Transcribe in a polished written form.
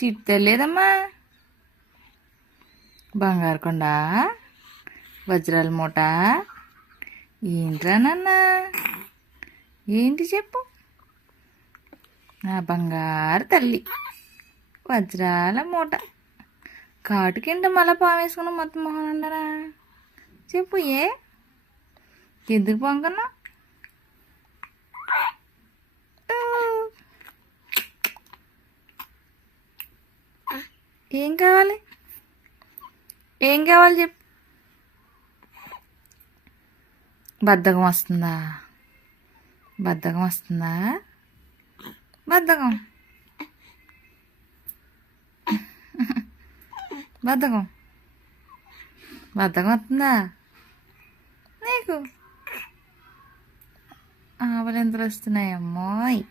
చిట్టే లేదమ్మా. బంగారు కొండ, వజ్రాల మూట. ఏంట్రా నాన్న? ఏంటి చెప్పు. నా బంగారు తల్లి, వజ్రాల మూట. కాటు కింద మళ్ళా పావేసుకున్న మొత్తం మొహం అన్నారా? చెప్పు, ఎందుకు పొంగన్నా? ఏం కావాలి? ఏం కావాలి చెప్పు. బద్ధకం వస్తుందా? బద్ధకం వస్తుందా? బద్ధకం బద్ధకం బద్ధకం వస్తుందా నీకు? ఆవలింతలు వస్తున్నాయి అమ్మోయ్.